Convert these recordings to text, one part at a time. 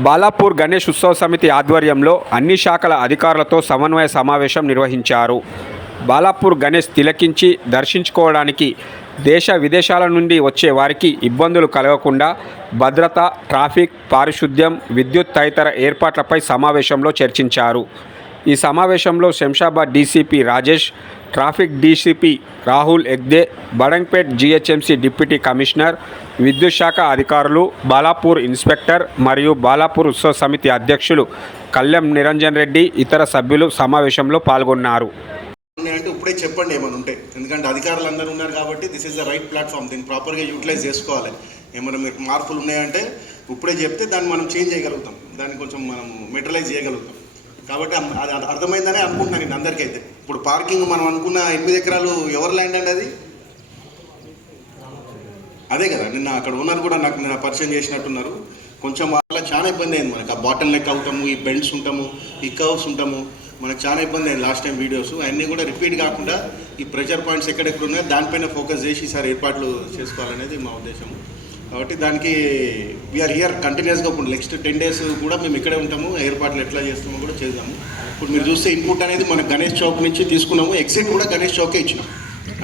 బాలాపూర్ గణేష్ ఉత్సవ సమితి ఆధ్వర్యంలో అన్ని శాఖల అధికారులతో సమన్వయ సమావేశం నిర్వహించారు. బాలాపూర్ గణేష్ తిలకించి దర్శించుకోవడానికి దేశ విదేశాల నుండి వచ్చే వారికి ఇబ్బందులు కలగకుండా భద్రత, ట్రాఫిక్, పారిశుద్ధ్యం, విద్యుత్ తదితర ఏర్పాట్లపై సమావేశంలో చర్చించారు. ఈ సమావేశంలో Shamshabad DCP Rajesh, traffic DCP Rahul Hegde, Badangpet GHMC deputy commissioner, విద్యుత్ శాఖ అధికారులు, బాలాపూర్ ఇన్స్పెక్టర్ మరియు బాలాపూర్ ఉత్సవ సమితి అధ్యక్షులు కళ్యాణ్ నిరంజన్ రెడ్డి ఇతర సభ్యులు సమావేశంలో పాల్గొన్నారు. అంటే ఇప్పుడే చెప్పండి ఏమైనా ఉంటే, ఎందుకంటే అధికారులు అందరూ ఉన్నారు కాబట్టి this is the right platform. దీన్ని ప్రాపర్గా యూటిలైజ్ చేసుకోవాలి. ఏమైనా మీకు మార్పులు ఉన్నాయంటే ఇప్పుడే చెప్తే దాన్ని మనం చేంజ్ చేయగలుగుతాం, దాన్ని కొంచెం మనం మెటరైజ్ చేయగలుగుతాం. కాబట్టి అది అర్థమైందనే అనుకుంటున్నాను నేను అందరికైతే. ఇప్పుడు పార్కింగ్ మనం అనుకున్న 8 ఎకరాలు ఎవరి ల్యాండ్ అండి? అది అదే కదా. నిన్న అక్కడ ఉన్నారు కూడా నాకు నిన్న పరిచయం చేసినట్టున్నారు. కొంచెం వాళ్ళ చాలా ఇబ్బంది అయింది మనకు. ఆ బాటిల్ నెక్ అవుతాము, ఈ బెండ్స్ ఉంటాము, ఈ కర్వ్స్ ఉంటాము, మనకు చాలా ఇబ్బంది అయింది. లాస్ట్ టైం వీడియోస్ అవన్నీ కూడా రిపీట్ కాకుండా ఈ ప్రెషర్ పాయింట్స్ ఎక్కడెక్కడ ఉన్నాయో దానిపైన ఫోకస్ చేసి ఈసారి ఏర్పాట్లు చేసుకోవాలనేది మా ఉద్దేశం. కాబట్టి దానికి వీఆర్ హియర్ కంటిన్యూస్గా. ఇప్పుడు నెక్స్ట్ 10 days కూడా మేము ఇక్కడే ఉంటాము. ఏర్పాట్లు ఎట్లా చేస్తామో కూడా చేద్దాము. ఇప్పుడు మీరు చూస్తే ఇన్పుట్ అనేది మనకు గణేష్ చౌక్ నుంచి తీసుకున్నాము. ఎగ్జిట్ కూడా గణేష్ చౌకే ఇచ్చినాం.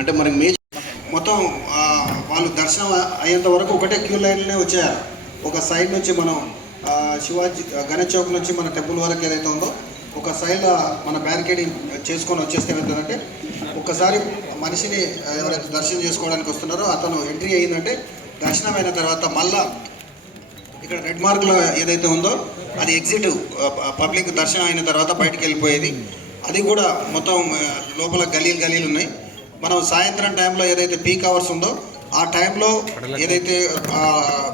అంటే మనకి మొత్తం వాళ్ళు దర్శనం అయ్యేంత వరకు ఒకటే క్యూ లైన్లోనే వచ్చేయాలి. ఒక సైడ్ నుంచి మనం శివాజీ గణేష్ చౌక్ నుంచి మన టెంపుల్ వరకు ఏదైతే ఉందో ఒక సైడ్ మన బ్యారికేడింగ్ చేసుకొని వచ్చేస్తే ఏమవుతుందంటే, ఒక్కసారి మనిషిని ఎవరైతే దర్శనం చేసుకోవడానికి వస్తున్నారో అతను ఎంట్రీ అయ్యిందంటే దర్శనం అయిన తర్వాత మళ్ళా ఇక్కడ రెడ్ మార్క్లో ఏదైతే ఉందో అది ఎగ్జిట్. పబ్లిక్ దర్శనం అయిన తర్వాత బయటకు వెళ్ళిపోయేది. అది కూడా మొత్తం లోపల గలీలు ఉన్నాయి. మనం సాయంత్రం టైంలో ఏదైతే పీక్ అవర్స్ ఉందో ఆ టైంలో ఏదైతే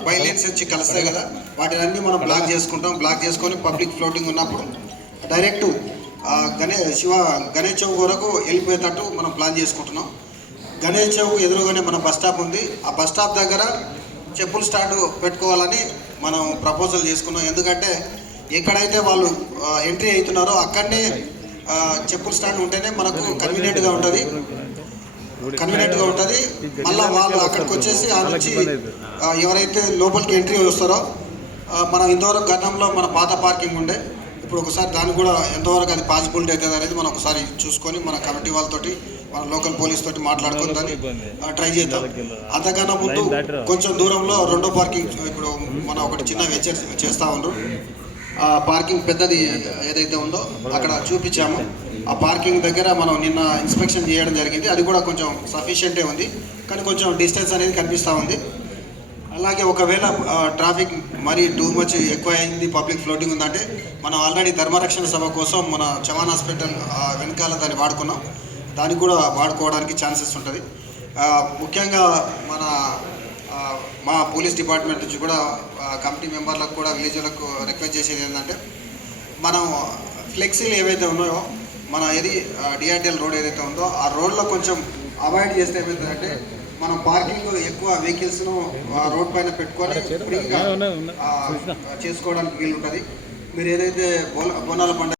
బైలైన్స్ వచ్చి కలుస్తాయి కదా, వాటిని మనం బ్లాక్ చేసుకుంటాం. బ్లాక్ చేసుకొని పబ్లిక్ ఫ్లోటింగ్ ఉన్నప్పుడు డైరెక్ట్ గణేష్ చౌక్ వరకు వెళ్ళిపోయేటట్టు మనం ప్లాన్ చేసుకుంటున్నాం. గణేష్ చౌక్ ఎదురుగానే మన బస్ స్టాప్ ఉంది. ఆ బస్ స్టాప్ దగ్గర చెప్పుల స్టాండ్ పెట్టుకోవాలని మనం ప్రపోజల్ చేసుకున్నాం. ఎందుకంటే ఎక్కడైతే వాళ్ళు ఎంట్రీ అవుతున్నారో అక్కడనే చెప్పుల స్టాండ్ ఉంటేనే మనకు కన్వీనియంట్గా ఉంటుంది. మళ్ళీ వాళ్ళు అక్కడికి వచ్చేసి ఆ నుంచి ఎవరైతే లోపలికి ఎంట్రీ వస్తారో, మనం ఇంతవరకు గతంలో మన పాత పార్కింగ్ ఉండే, ఇప్పుడు ఒకసారి దాన్ని కూడా ఎంతవరకు అది పాసిబిలిటీ అవుతుంది అనేది మనం ఒకసారి చూసుకొని మన కమిటీ వాళ్ళతోటి, మన లోకల్ పోలీస్ తోటి మాట్లాడుకొని దాన్ని ట్రై చేద్దాం. అంతకన్నా ముందు కొంచెం దూరంలో రెండో పార్కింగ్ ఇప్పుడు మనం ఒకటి చిన్న వెంచర్ చేస్తూ ఉన్నారు. ఆ పార్కింగ్ పెద్దది ఏదైతే ఉందో అక్కడ చూపించాము. ఆ పార్కింగ్ దగ్గర మనం నిన్న ఇన్స్పెక్షన్ చేయడం జరిగింది. అది కూడా కొంచెం సఫిషియెంటే ఉంది, కానీ కొంచెం డిస్టెన్స్ అనేది కనిపిస్తూ ఉంది. అలాగే ఒకవేళ ట్రాఫిక్ మరీ టూ మచ్ ఎక్కువ అయింది, పబ్లిక్ ఫ్లోటింగ్ ఉందంటే మనం ఆల్రెడీ ధర్మరక్షణ సభ కోసం మన చవాన్ హాస్పిటల్ వెనకాల దాన్ని వాడుకున్నాం. దానికి కూడా వాడుకోవడానికి ఛాన్సెస్ ఉంటుంది. ముఖ్యంగా మా పోలీస్ డిపార్ట్మెంట్ నుంచి కూడా కమిటీ మెంబర్లకు కూడా విలేజ్లకు రిక్వెస్ట్ చేసేది ఏంటంటే, మనం ఫ్లెక్సీలు ఏవైతే ఉన్నాయో మన డిఆర్డిఎల్ రోడ్ ఏదైతే ఉందో ఆ రోడ్లో కొంచెం అవాయిడ్ చేస్తే ఏమవుతుందంటే, మనం పార్కింగ్ ఎక్కువ వెహికల్స్ను రోడ్ పైన పెట్టుకొని ఫ్రీగా చేసుకోవడానికి వీలు ఉంటుంది. మీరు ఏదైతే బోనాల పండుగ